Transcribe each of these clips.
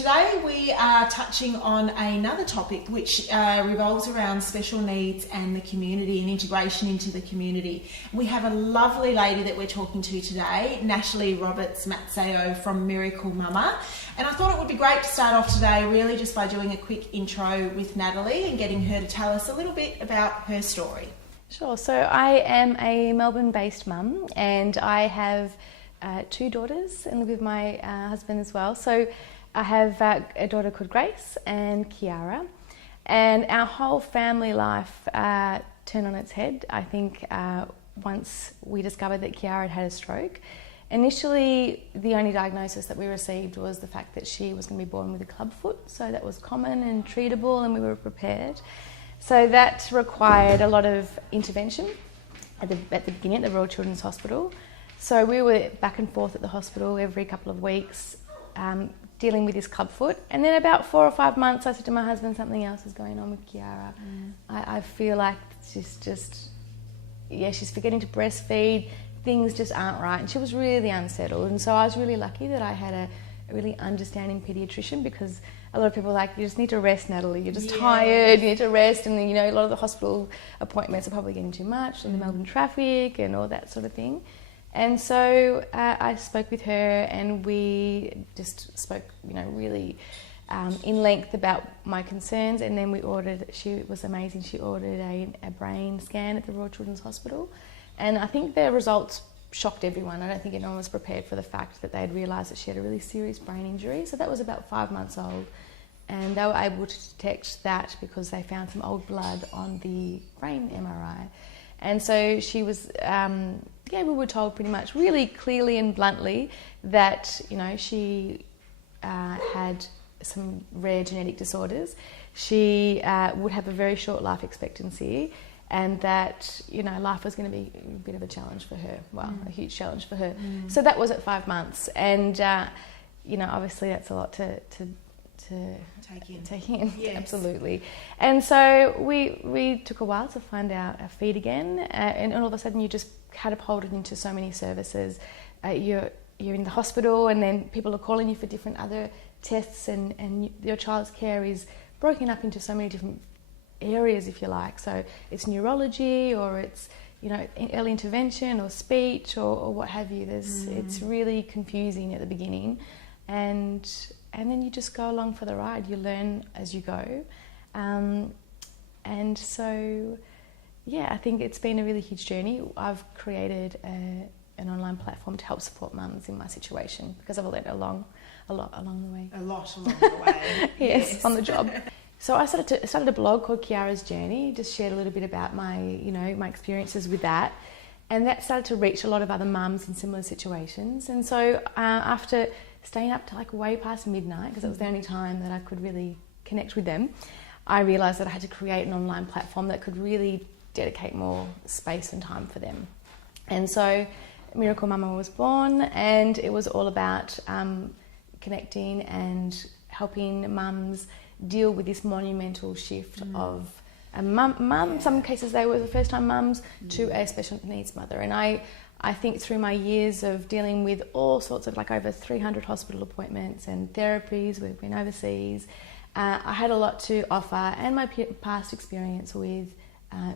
Today we are touching on another topic which revolves around special needs and the community and integration into the community. We have a lovely lady that we're talking to today, Natalie Roberts-Mazzeo from Miracle Mama. And I thought it would be great to start off today really just by doing a quick intro with Natalie and getting her to tell us a little bit about her story. Sure. So I am a Melbourne-based mum, and I have two daughters and live with my husband as well. So I have a daughter called Grace and Kiara, and our whole family life turned on its head, I think, once we discovered that Kiara had a stroke. Initially, the only diagnosis that we received was the fact that she was going to be born with a clubfoot, so that was common and treatable, and we were prepared. So that required a lot of intervention at the beginning at the Royal Children's Hospital. So we were back and forth at the hospital every couple of weeks, dealing with this clubfoot. And then about 4 or 5 months, I said to my husband, something else is going on with Kiara. I feel like she's forgetting to breastfeed. Things just aren't right. And she was really unsettled. And so I was really lucky that I had a really understanding paediatrician, because a lot of people are like, you just need to rest, Natalie. You're just tired, you need to rest. And then, you know, a lot of the hospital appointments are probably getting too much, and the Melbourne traffic and all that sort of thing. And so I spoke with her, and we just spoke, you know, really in length about my concerns. And then she was amazing, she ordered a brain scan at the Royal Children's Hospital. And I think the results shocked everyone. I don't think anyone was prepared for the fact that they had realised that she had a really serious brain injury. So that was about 5 months old. And they were able to detect that because they found some old blood on the brain MRI. And so she was... we were told pretty much really clearly and bluntly that, you know, she had some rare genetic disorders. She would have a very short life expectancy, and that, you know, life was going to be a bit of a challenge for her. Well, a huge challenge for her. So that was at 5 months. And, you know, obviously that's a lot to take in. Yes. Absolutely. And so we took a while to find our feet again, and all of a sudden you just catapulted into so many services. You're in the hospital, and then people are calling you for different other tests, and your child's care is broken up into so many different areas, if you like. So it's neurology, or it's, you know, early intervention, or speech, or what have you. It's really confusing at the beginning, and then you just go along for the ride. You learn as you go, and so I think it's been a really huge journey. I've created an online platform to help support mums in my situation, because I've learned a lot along the way. A lot along the way. Yes, on the job. So I started a blog called Kiara's Journey, just shared a little bit about my experiences with that. And that started to reach a lot of other mums in similar situations. And so after staying up to like way past midnight, because it was the only time that I could really connect with them, I realised that I had to create an online platform that could really dedicate more space and time for them. And so Miracle Mama was born, and it was all about connecting and helping mums deal with this monumental shift of a mum. Some cases they were the first time mums to a special needs mother. And I think through my years of dealing with all sorts of, like, over 300 hospital appointments and therapies, we've been overseas, I had a lot to offer, and my past experience with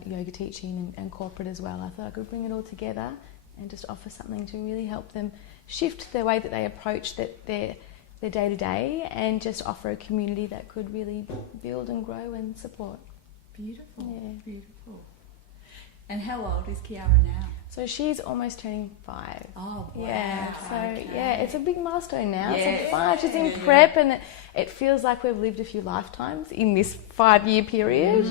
yoga teaching and corporate as well. I thought I could bring it all together and just offer something to really help them shift the way that they approach their day-to-day, and just offer a community that could really build and grow and support. Beautiful. Yeah. Beautiful. And how old is Kiara now? So she's almost turning 5. Oh, wow. Yeah. So, okay. it's a big milestone now. Yes. So 5, she's in prep, and it feels like we've lived a few lifetimes in this 5-year period.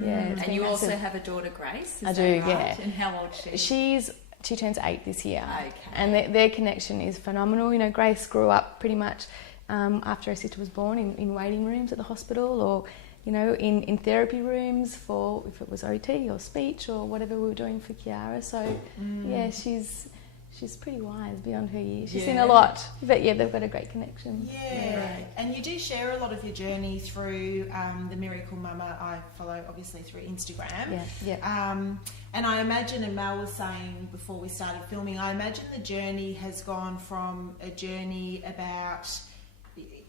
Yeah. And you also have a daughter, Grace? I do, right? yeah. And how old is she? She turns 8 this year. Okay. And their connection is phenomenal. You know, Grace grew up pretty much after her sister was born in waiting rooms at the hospital, or, you know, in therapy rooms for, if it was OT or speech or whatever we were doing for Kiara. So, she's pretty wise beyond her years. She's seen a lot, but they've got a great connection. Yeah. And you do share a lot of your journey through the Miracle Mama. I follow obviously through Instagram. And I imagine, and Mel was saying before we started filming, I imagine the journey has gone from a journey about,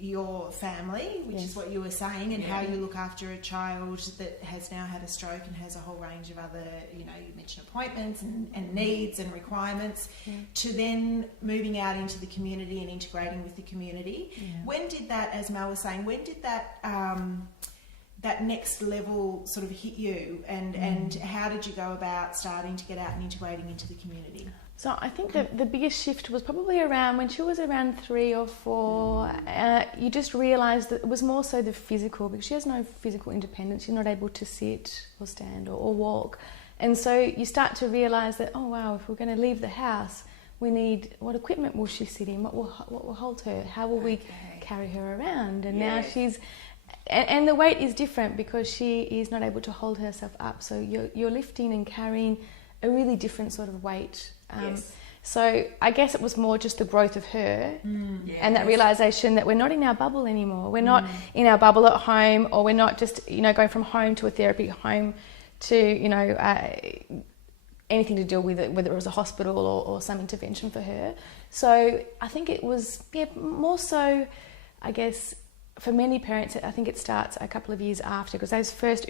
your family, which is what you were saying, and how you look after a child that has now had a stroke and has a whole range of other, you mentioned appointments and needs and requirements, to then moving out into the community and integrating with the community. When did that, as Mel was saying, when did that that next level sort of hit you, and how did you go about starting to get out and integrating into the community? So I think that the biggest shift was probably around when she was around 3 or 4. You just realised that it was more so the physical, because she has no physical independence. She's not able to sit or stand or walk. And so you start to realise that, oh wow, if we're going to leave the house, we need, what equipment will she sit in? What will hold her? How will we carry her around? And now she's, and the weight is different because she is not able to hold herself up. So you're lifting and carrying a really different sort of weight. So I guess it was more just the growth of her and that realisation that we're not in our bubble anymore. We're not in our bubble at home, or we're not just, going from home to a therapy home to, anything to deal with it, whether it was a hospital or some intervention for her. So I think it was, more so, I guess, for many parents, I think it starts a couple of years after, because those first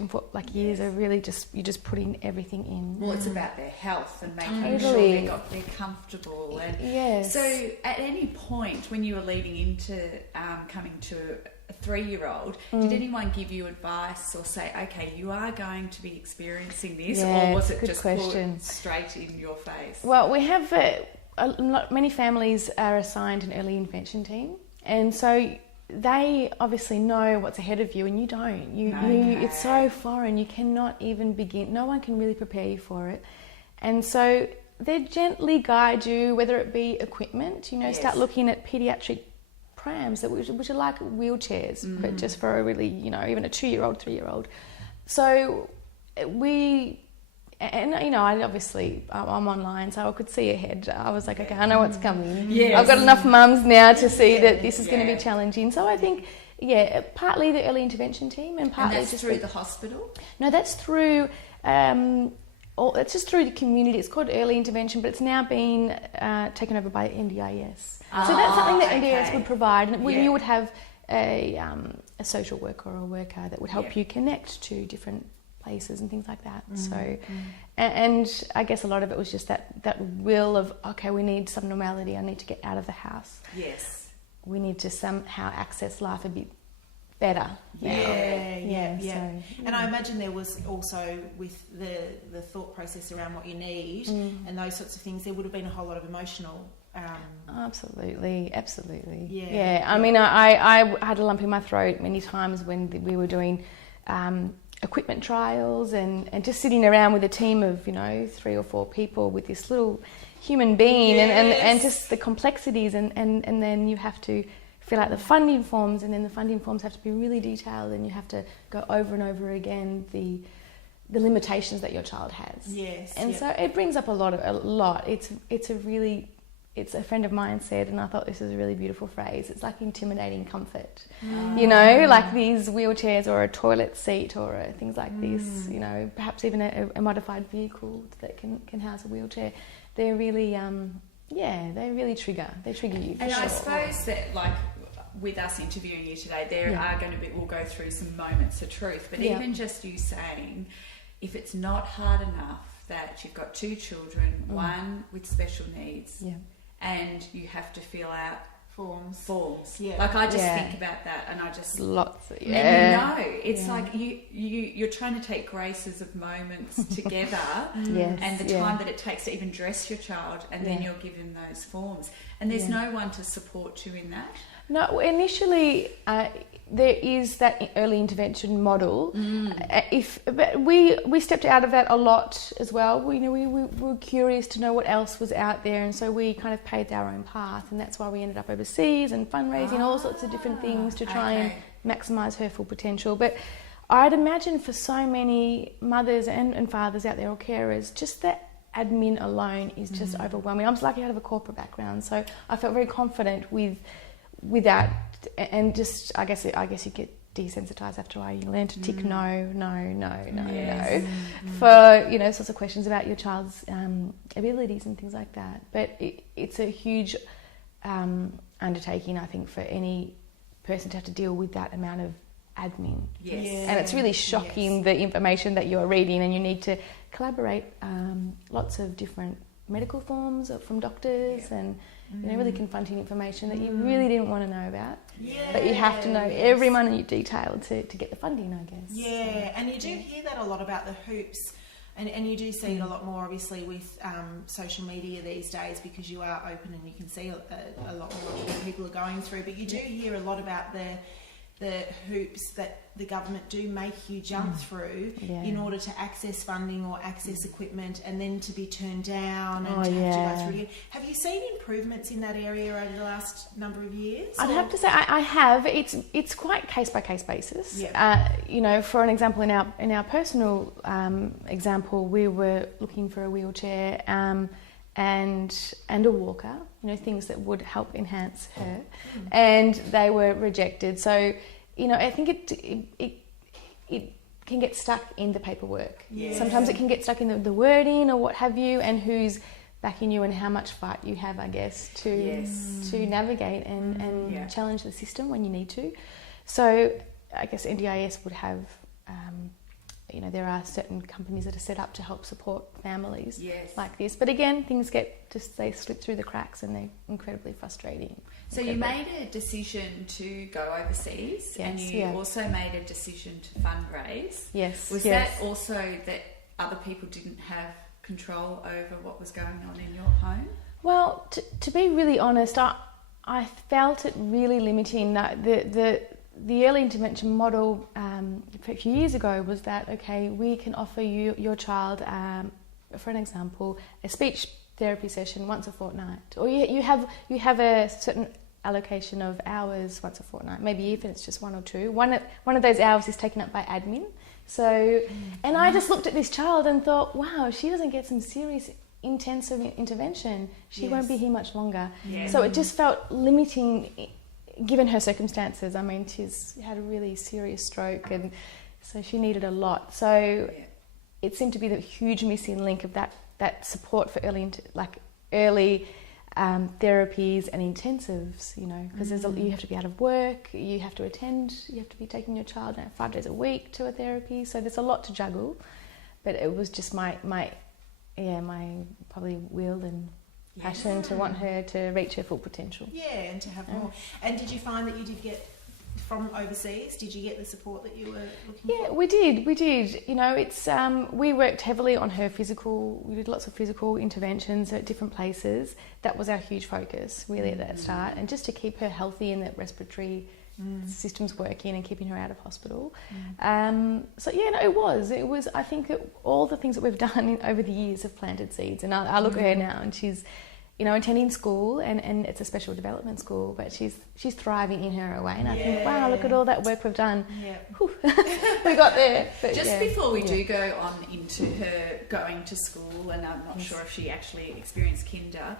years are really you're just putting everything in. Well, it's about their health and making sure they're comfortable. And so at any point when you were leading into coming to a 3-year-old, did anyone give you advice or say, okay, you are going to be experiencing this, or was it just put straight in your face? Well, we have many families are assigned an early intervention team, and so they obviously know what's ahead of you, and you don't. It's so foreign. You cannot even begin. No one can really prepare you for it. And so they gently guide you, whether it be equipment, start looking at paediatric prams, which are like wheelchairs, but just for a really, even a 2-year-old, 3-year-old. So I'm online, so I could see ahead. I was like, okay, I know what's coming. I've got enough mums now to see that this is going to be challenging. So I think, partly the early intervention team, and partly that's just through the hospital. No, that's through. It's just through the community. It's called early intervention, but it's now been taken over by NDIS. So that's something that NDIS would provide, and you would have a social worker or a worker that would help you connect to different places and things like that. So, and I guess a lot of it was just that will of, okay, we need some normality. I need to get out of the house. Yes. We need to somehow access life a bit better. So, and I imagine there was also, with the thought process around what you need and those sorts of things, there would have been a whole lot of emotional. Absolutely. I mean, I had a lump in my throat many times when we were doing equipment trials and just sitting around with a team of 3 or 4 people with this little human being and just the complexities and then you have to fill out the funding forms, and then the funding forms have to be really detailed, and you have to go over and over again the limitations that your child has. So it brings up a lot. It's a friend of mine said, and I thought this was a really beautiful phrase, it's like intimidating comfort. Like these wheelchairs or a toilet seat or things like this, perhaps even a modified vehicle that can house a wheelchair. They're really, they really trigger you for and sure. I suppose that, with us interviewing you today, there are going to be, we'll go through some moments of truth, but even just you saying, if it's not hard enough that you've got 2 children, one with special needs, and you have to fill out forms. I just think about that, and I just it's like you're trying to take graces of moments together, and the time that it takes to even dress your child, and then you're given those forms, and there's no one to support you in that. No, initially there is that early intervention model. But we stepped out of that a lot as well. We were curious to know what else was out there, and so we kind of paved our own path, and that's why we ended up overseas and fundraising, all sorts of different things to try and maximise her full potential. But I'd imagine for so many mothers and fathers out there, or carers, just that admin alone is just overwhelming. I was lucky I have a corporate background, so I felt very confident with that, and just I guess you get desensitized after a while. You learn to tick no for sorts of questions about your child's abilities and things like that. But it's a huge undertaking, I think, for any person to have to deal with that amount of admin. Yes. Yeah. And it's really shocking, the information that you're reading, and you need to collaborate lots of different medical forms from doctors, and really confronting information that you really didn't want to know about. Yeah. But you have to know every minute detail to get the funding, I guess. Yeah, and you do hear that a lot about the hoops, and you do see it a lot more, obviously, with social media these days, because you are open and you can see a lot more of what people are going through. But you do hear a lot about the hoops that the government do make you jump through in order to access funding or access equipment, and then to be turned down and to have to go through. Have you seen improvements in that area over the last number of years? I'd have to say I have. It's quite case by case basis. Yeah. For an example, in our personal example, we were looking for a wheelchair and a walker. Things that would help enhance her, and they were rejected. So, I think it can get stuck in the paperwork. Yeah. Sometimes it can get stuck in the wording or what have you, and who's backing you and how much fight you have, I guess, to navigate and challenge the system when you need to. So I guess NDIS would have, there are certain companies that are set up to help support families like this. But again, things they slip through the cracks, and they're incredibly frustrating. So you made a decision to go overseas, and you also made a decision to fundraise. Yes. Was that also that other people didn't have control over what was going on in your home? Well, to be really honest, I felt it really limiting. The early intervention model a few years ago was that, okay, we can offer your child, for an example, a speech therapy session once a fortnight, or you have a certain allocation of hours once a fortnight, maybe even it's just one or two. One of those hours is taken up by admin. So, and I just looked at this child and thought, wow, if she doesn't get some serious intensive intervention, she won't be here much longer. Yeah. So it just felt limiting, given her circumstances. I mean, she's had a really serious stroke, and so she needed a lot. So it seemed to be the huge missing link of that support for early therapies and intensives, because you have to be out of work, you have to be taking your child 5 days a week to a therapy. So there's a lot to juggle, but it was just my probably will and passion to want her to reach her full potential. Yeah, and to have more. And did you find that you did get from overseas? Did you get the support that you were looking for? Yeah, we did. It's we worked heavily on her physical. We did lots of physical interventions at different places. That was our huge focus, really, at that start, and just to keep her healthy and that respiratory systems working and keeping her out of hospital. It was. I think all the things that we've done over the years have planted seeds, and I look at her now, and she's, attending school, and it's a special development school, but she's thriving in her own way, and I think, wow, look at all that work we've done. Yeah. We got there. But before we do go on into her going to school, and I'm not sure if she actually experienced kinder,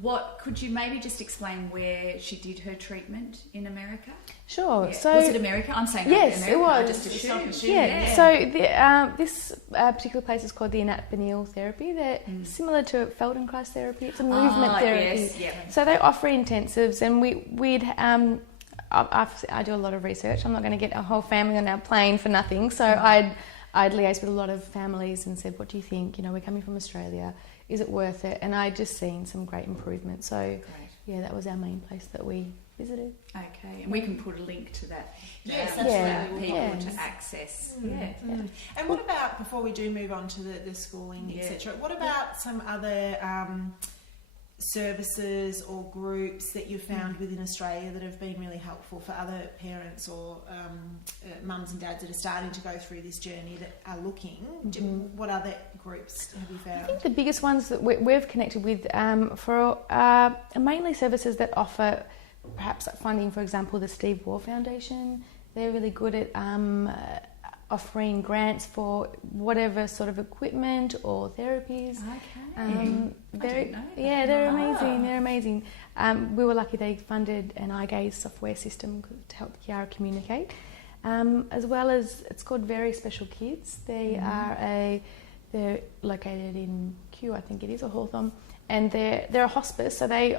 what could you maybe just explain where she did her treatment in America? Sure. Yeah. So was it America? I'm saying yes, America. It was. I just assumed. Yeah. So this particular place is called the Anat-Benil therapy. They're similar to Feldenkrais therapy. It's a movement therapy. Yes, yeah. So they offer intensives, and I do a lot of research. I'm not going to get a whole family on our plane for nothing. So I'd liaised with a lot of families and said, what do you think? We're coming from Australia. Is it worth it? And I'd just seen some great improvement. So that was our main place that we visited. Okay, and we can put a link to that. Yes, for people to access. And what about, before we do move on to the schooling, etc., what about some other services or groups that you've found within Australia that have been really helpful for other parents or mums and dads that are starting to go through this journey that are looking? What other groups have you found? I think the biggest ones that we've connected with are mainly services that offer perhaps funding. For example, the Steve Waugh Foundation. They're really good at offering grants for whatever sort of equipment or therapies. Okay. They're amazing. They're amazing. We were lucky they funded an eye gaze software system to help Kiara communicate, as well as it's called Very Special Kids. They're located in Kew, I think it is, or Hawthorn, and they're a hospice. So they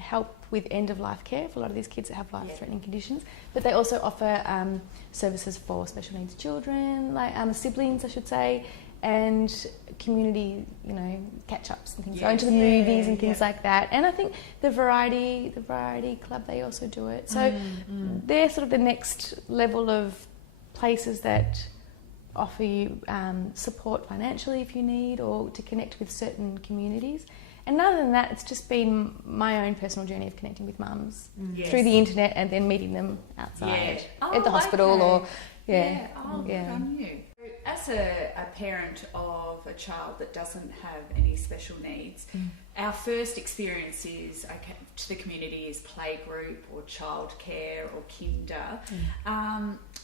help with end-of-life care for a lot of these kids that have life-threatening conditions. But they also offer services for special needs children, like siblings, I should say, and community, catch-ups and things, going to the movies and things like that. And I think the Variety Club, they also do it. So they're sort of the next level of places that offer you support financially if you need, or to connect with certain communities. And other than that, it's just been my own personal journey of connecting with mums through the internet and then meeting them outside at the hospital or good on you. As a parent of a child that doesn't have any special needs, our first experience is to the community is playgroup or childcare or kinder.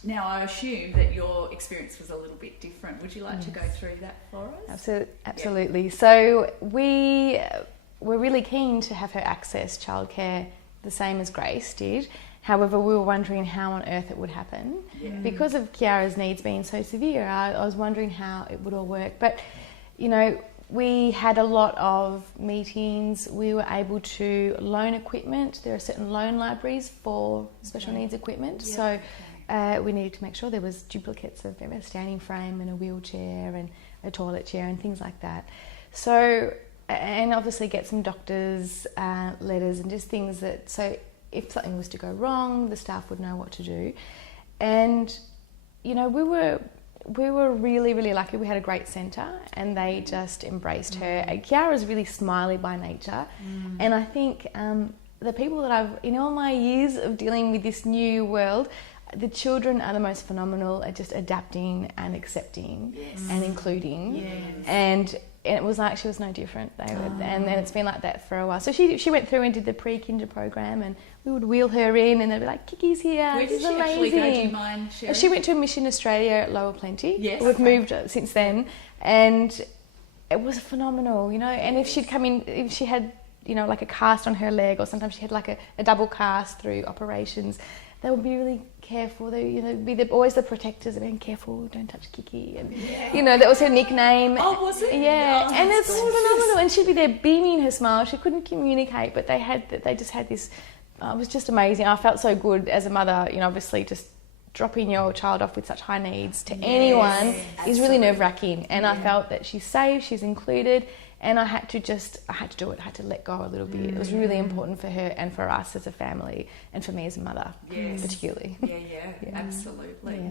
Now, I assume that your experience was a little bit different. Would you like to go through that for us? Absolutely. Yep. So we were really keen to have her access childcare the same as Grace did. However, we were wondering how on earth it would happen. Because of Kiara's needs being so severe, I was wondering how it would all work. But, we had a lot of meetings. We were able to loan equipment. There are certain loan libraries for special needs equipment. So we needed to make sure there was duplicates of a standing frame and a wheelchair and a toilet chair and things like that. So, and obviously get some doctors' letters and just things that... So if something was to go wrong, the staff would know what to do. And, we were really, really lucky. We had a great centre and they just embraced her. Kiara's really smiley by nature. And I think the people that I've, in all my years of dealing with this new world, the children are the most phenomenal at just adapting and accepting and including. And it was like she was no different. And then it's been like that for a while. So she went through and did the pre-kinder program, and we would wheel her in and they'd be like, Kiki's here. Where did she actually go? Do you mind sharing? She went to Mission Australia at Lower Plenty. Yes. We've moved since then. And it was phenomenal, And if she'd come in, if she had, like a cast on her leg, or sometimes she had like a double cast through operations, they would be really careful. They, be always the protectors of being careful, don't touch Kiki. And, that was her nickname. Oh, was it? Yeah. Oh, and it's phenomenal. And she'd be there beaming her smile. She couldn't communicate, but they just had this, it was just amazing. I felt so good as a mother, obviously just dropping your child off with such high needs to anyone is really nerve-wracking. And I felt that she's safe, she's included. And I had to do it. I had to let go a little bit. It was really important for her and for us as a family, and for me as a mother, particularly. Absolutely. Yeah.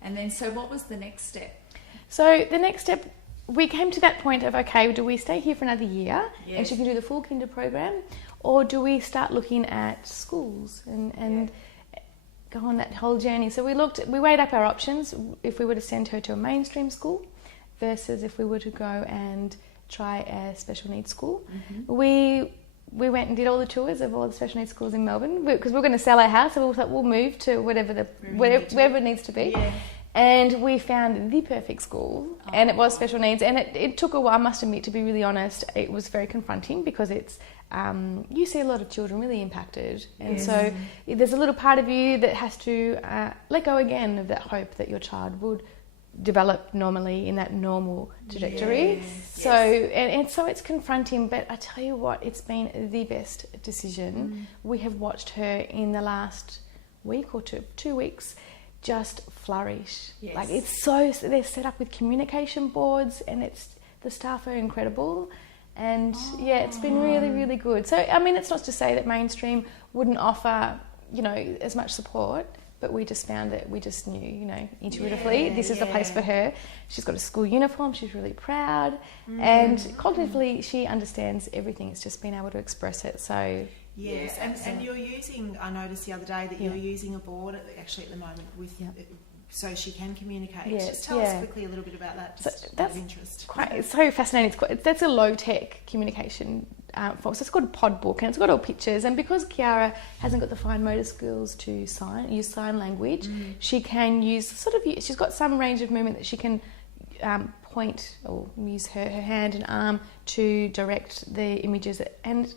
And then, so what was the next step? So the next step, we came to that point of, okay, do we stay here for another year and she can do the full kinder program, or do we start looking at schools and go on that whole journey? So we weighed up our options if we were to send her to a mainstream school versus if we were to go and try a special needs school. We went and did all the tours of all the special needs schools in Melbourne because we were going to sell our house, so we thought we'll move to wherever it needs to be. And we found the perfect school, and it was special needs. And it took a while, I must admit, to be really honest. It was very confronting because it's you see a lot of children really impacted, and so there's a little part of you that has to let go again of that hope that your child would develop normally in that normal trajectory. And so it's confronting, but I tell you what, it's been the best decision. We have watched her in the last week or 2 weeks just flourish. Like they're set up with communication boards, and the staff are incredible, and it's been really, really good. So I mean, it's not to say that mainstream wouldn't offer as much support, but we just found that we just knew, intuitively, this is the place for her. She's got a school uniform, she's really proud, and cognitively she understands everything. It's just being able to express it. So yes, and you're using, I noticed the other day that you're using a board actually at the moment with so she can communicate. Just tell us quickly a little bit about that, just out of interest. It's so fascinating. That's a low-tech communication form. So it's called a pod book, and it's got all pictures. And because Kiara hasn't got the fine motor skills to use sign language, she can use she's got some range of movement that she can point or use her hand and arm to direct the images, and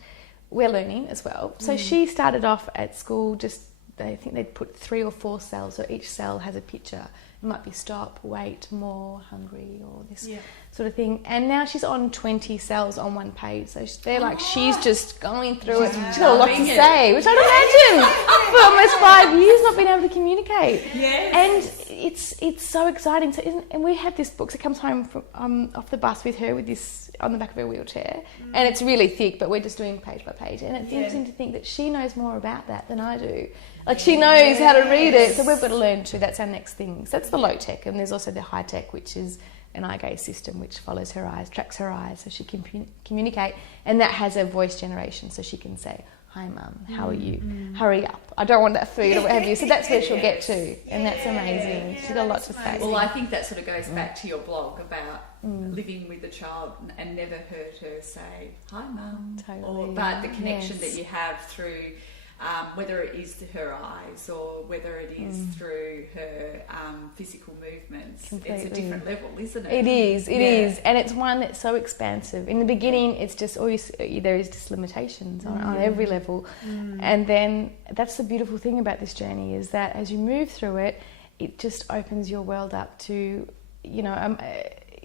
we're learning as well. So she started off at school just they think they'd put 3 or 4 cells, so each cell has a picture. It might be stop, wait, more, hungry, or this sort of thing. And now she's on 20 cells on one page. So they're like, she's just going through it. She's got a lot to say, which I'd imagine for almost 5 years not being able to communicate. Yes. And it's so exciting. So and we had this book. So comes home from, off the bus with her with this on the back of her wheelchair. And it's really thick, but we're just doing page by page. And it's interesting to think that she knows more about that than I do. Like, she knows how to read it, so we've got to learn too. That's our next thing. So that's the low tech, and there's also the high tech, which is an eye gaze system, which follows her eyes, tracks her eyes, so she can communicate, and that has a voice generation, so she can say, "Hi, Mum, how are you? Hurry up! I don't want that food," or what have you. So that's where she'll get to, and that's amazing. She's got a lot to say. Well, I think that sort of goes back to your blog about living with a child and never heard her say, "Hi, Mum," Totally. but the connection that you have through. Whether it is her eyes or whether it is through her physical movements, it's a different level, isn't it? It is, and it's one that's so expansive. In the beginning, it's just always there is just limitations on every level, and then that's the beautiful thing about this journey is that as you move through it, it just opens your world up to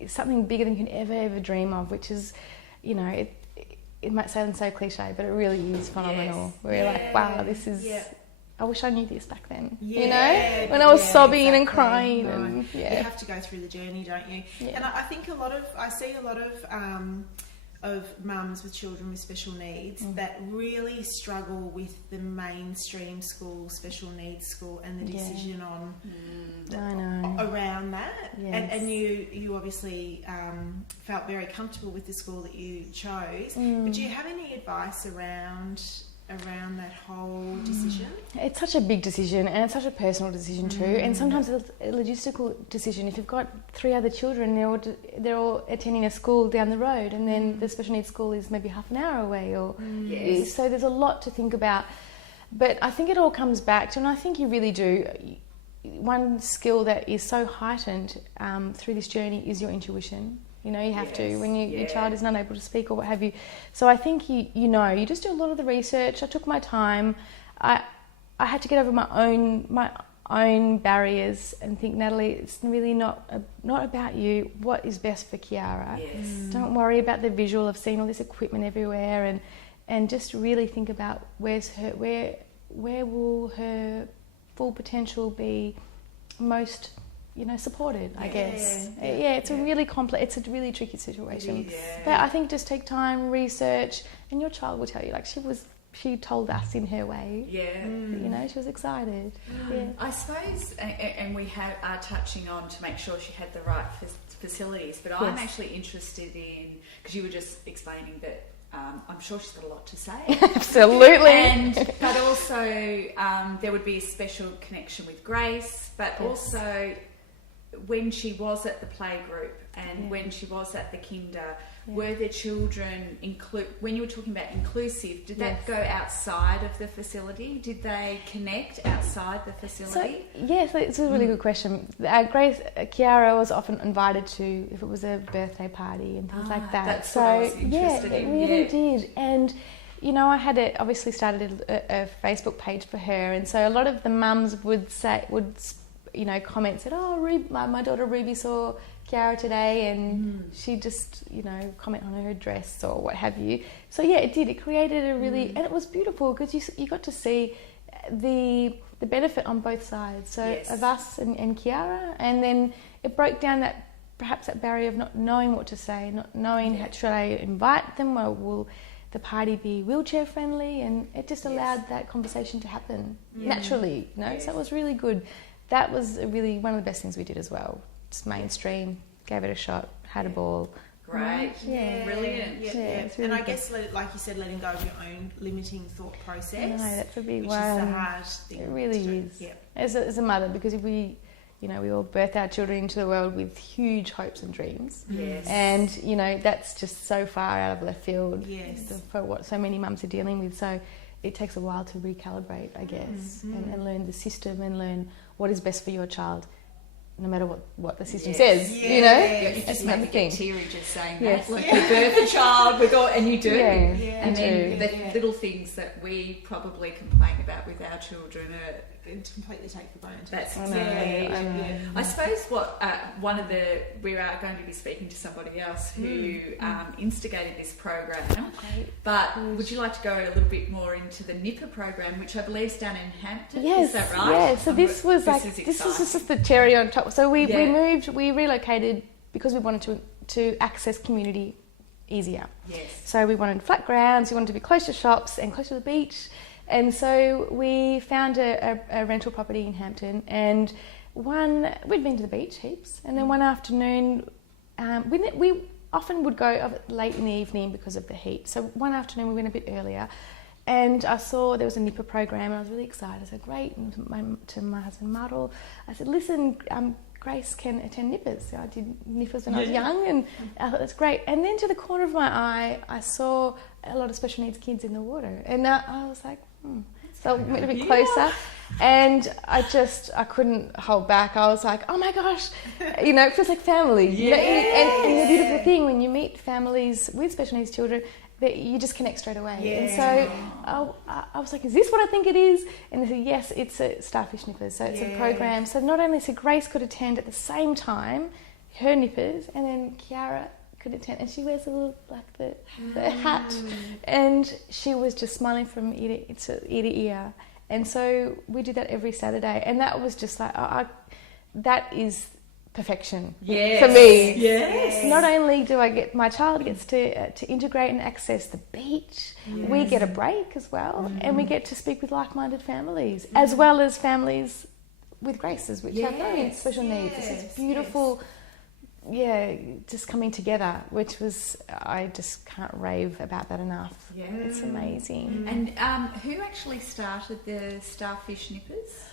something bigger than you can ever dream of, which is, it might sound so cliche, but it really is phenomenal. Yes. We're like, wow, this is... Yeah. I wish I knew this back then. Yeah. When I was sobbing and crying. Right. And, You have to go through the journey, don't you? Yeah. And I think I see a lot of mums with children with special needs that really struggle with the mainstream school, special needs school, and the decision on around that. Yes. And you obviously felt very comfortable with the school that you chose. But do you have any advice around that whole decision? It's such a big decision, and it's such a personal decision too, and sometimes it's a logistical decision. If you've got 3 other children, they're all attending a school down the road, and then the special needs school is maybe half an hour away, so there's a lot to think about. But I think it all comes back to, and I think you really do, one skill that is so heightened through this journey is your intuition. You have to, when your child is not able to speak or what have you. So I think you just do a lot of the research. I took my time. I had to get over my own barriers and think, Natalie, it's really not about you. What is best for Kiara? Yes. Don't worry about the visual of seeing all this equipment everywhere, and just really think about where will her full potential be most supported, I guess. It's a really complex, it's a really tricky situation. But I think just take time, research, and your child will tell you. Like she told us in her way. She was excited. I suppose, and we are touching on to make sure she had the right facilities. But I'm actually interested in, because you were just explaining that. I'm sure she's got a lot to say. Absolutely. But also there would be a special connection with Grace, but also when she was at the playgroup and when she was at the kinder, were the children when you were talking about inclusive, did that go outside of the facility? Did they connect outside the facility? So it's a really good question. Kiara was often invited to, if it was a birthday party and things like that. That's what I was interested in. It really did. And I had obviously started a Facebook page for her, and so a lot of the mums would comment, said, "Oh, my daughter Ruby saw Kiara today," and she just, comment on her dress or what have you. So it did. It created a really, and it was beautiful because you got to see the benefit on both sides. So of us and Kiara, and then it broke down that barrier of not knowing what to say, not knowing should I invite them, or will the party be wheelchair friendly, and it just allowed that conversation to happen naturally. So it was really good. That was really one of the best things we did as well. Just mainstream, gave it a shot, had a ball. Great. Brilliant. It's really I guess, like you said, letting go of your own limiting thought process. No, that's a big which one. is the hard thing. It really is. As a mother, because if we all birth our children into the world with huge hopes and dreams. Yes. And, that's just so far out of left field for what so many mums are dealing with. So it takes a while to recalibrate, I guess, and learn the system and learn what is best for your child no matter what the system says, you know? You just make me get teary just saying yes. that. Like you birth a child, and you do. Yeah, and then the little things that we probably complain about with our children are completely take for granted. That's I know. I suppose we are going to be speaking to somebody else who instigated this program. But would you like to go a little bit more into the Nipper program, which I believe is down in Hampton? Yes, is that right? Yeah. So this was just the cherry on top. So we relocated because we wanted to access community easier. Yes. So we wanted flat grounds. We wanted to be close to shops and close to the beach. And so we found a rental property in Hampton, and we'd been to the beach heaps, and then one afternoon, we often would go late in the evening because of the heat. So one afternoon we went a bit earlier, and I saw there was a Nipper program, and I was really excited. I said, great, and to my husband Martel, I said, listen, Grace can attend Nippers. So I did Nippers when I was young, and I thought that's great. And then to the corner of my eye, I saw a lot of special needs kids in the water, and I was like, so I went a bit closer, and I couldn't hold back. I was like, oh my gosh, it feels like family. You know? And the beautiful thing when you meet families with special needs children, that you just connect straight away. Yeah. And so I was like, is this what I think it is? And they said, yes, it's a Starfish Nippers. So it's a program. So not only Grace could attend at the same time, her Nippers, and then Kiara could attend, and she wears a little the hat, and she was just smiling from ear to ear. And so we did that every Saturday, and that was just like that is perfection for me. Yes. Not only do my child gets to integrate and access the beach, we get a break as well, and we get to speak with like-minded families as well as families with Graces, which have very special needs. It's this beautiful. Just coming together, which was, I just can't rave about that enough. Yeah. It's amazing. And who actually started the Starfish Nippers?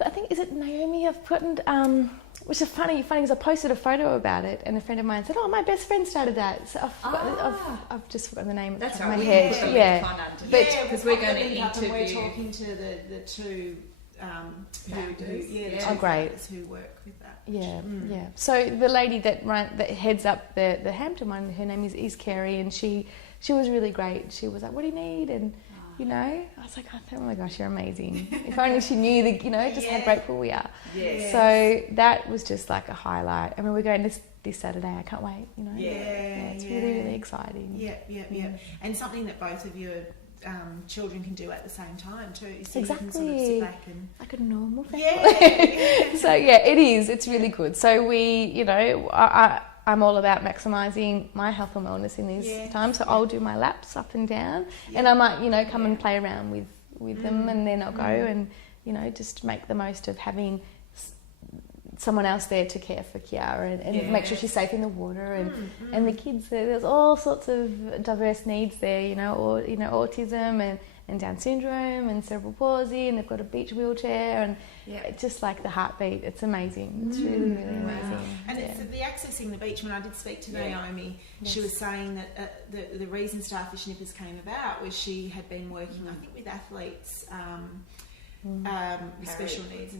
I think, is it Naomi? I've forgotten, which is funny because I posted a photo about it, and a friend of mine said, oh, my best friend started that. So I've just forgotten the name of my head. Because we're going to interview. We're talking to the two who work with that. Yeah. So the lady that heads up the Hampton one, her name is Carrie, and she was really great. She was like, "What do you need?" And I was like, "Oh my gosh, you're amazing!" If only she knew just how grateful we are. Yes. So that was just like a highlight. I mean, we're going this Saturday. I can't wait. It's really, really exciting. Yeah. And something that both of you children can do at the same time too. So exactly. You can sort of sit back and like a normal family. So it is. It's really good. So we, I'm all about maximising my health and wellness in these times. So I'll do my laps up and down, and I might, come and play around with them, and then I'll go and, just make the most of having someone else there to care for Kiara and make sure she's safe in the water, and the kids there's all sorts of diverse needs there, autism and Down syndrome and cerebral palsy, and they've got a beach wheelchair, and it's just like the heartbeat. It's amazing. It's really, really amazing. And it's the accessing the beach. When I did speak to Naomi, she was saying that the reason Starfish Nippers came about was she had been working, I think, with athletes with special needs,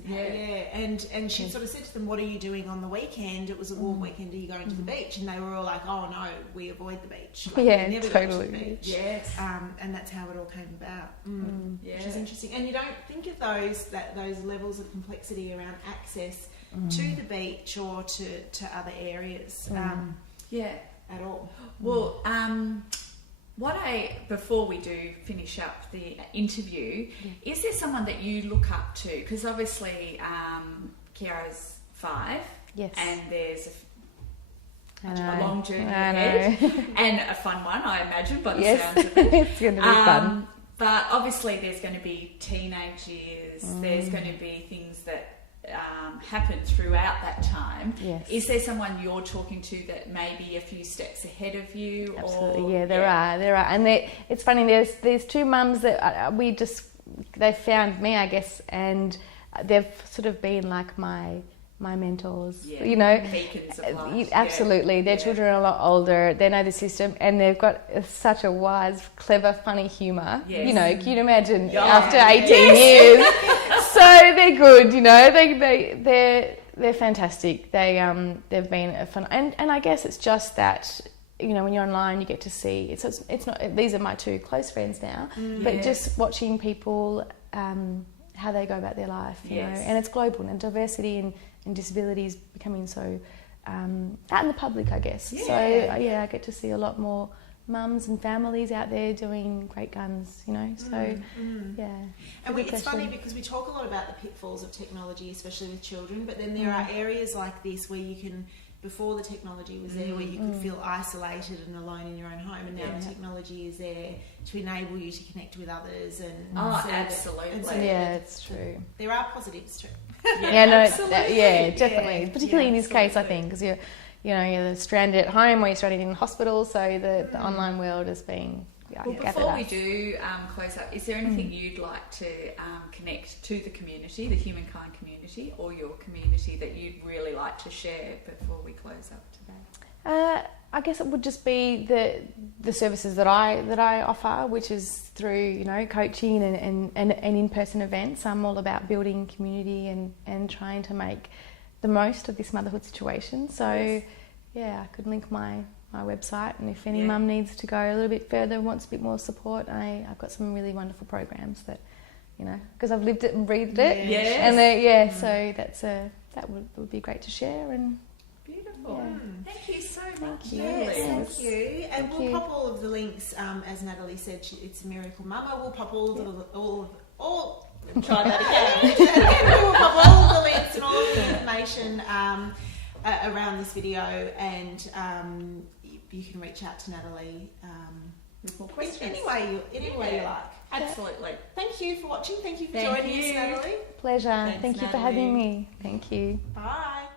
and she sort of said to them, "What are you doing on the weekend?" It was a warm weekend. Are you going to the beach? And they were all like, "Oh no, we avoid the beach. We never go to the beach." Yes, and that's how it all came about. Which is interesting. And you don't think of those levels of complexity around access to the beach or to other areas. At all. Well, before we do finish up the interview, is there someone that you look up to? Because obviously Kiara's 5, and there's a long journey ahead, and a fun one, I imagine, by the sounds of it. It's going to be fun. But obviously there's going to be teenage years, there's going to be things that happen throughout that time. Yes. Is there someone you're talking to that may be a few steps ahead of you? Absolutely, there are. And it's funny, there's two mums that they found me, I guess, and they've sort of been like my mentors, beacons of light. Absolutely. Their children are a lot older, they know the system, and they've got such a wise, clever, funny humour. Can you imagine after 18 years So they're good, you know. They're fantastic. They've been a fun, and I guess it's just that, you know, when you're online, you get to see. It's not. These are my two close friends now, but just watching people, how they go about their life, you know, and it's global, and diversity and disability is becoming so out in the public, I guess. So I get to see a lot more mums and families out there doing great guns, you know. So and it's funny because we talk a lot about the pitfalls of technology, especially with children, but then there are areas like this where you can, before the technology was there, where you could feel isolated and alone in your own home, and now the technology is there to enable you to connect with others. And absolutely. It's true. There are positives too. Definitely. Particularly in this case, I think, because you're stranded at home or you're stranded in hospital, so the online world has been. Before we do close up, is there anything you'd like to connect to the community, the Human+Kind community, or your community that you'd really like to share before we close up today? I guess it would just be the services that I offer, which is through, you know, coaching and in-person events. I'm all about building community and trying to make the most of this motherhood situation. So I could link my website, and if any mum needs to go a little bit further, wants a bit more support, I've got some really wonderful programs that, you know, because I've lived it and breathed it. And so that would be great to share. And beautiful. Thank you so much. Thank you. And we'll pop all of the links, as Natalie said, it's a Miracle Mama. We'll pop all try that again. We'll pop all of the links and all of the information around this video, and you can reach out to Natalie with more questions. Any way you like. Absolutely. Thank you for watching. Thank you for joining us, Natalie. Pleasure. Thanks, Thank you for having me. Thank you. Bye.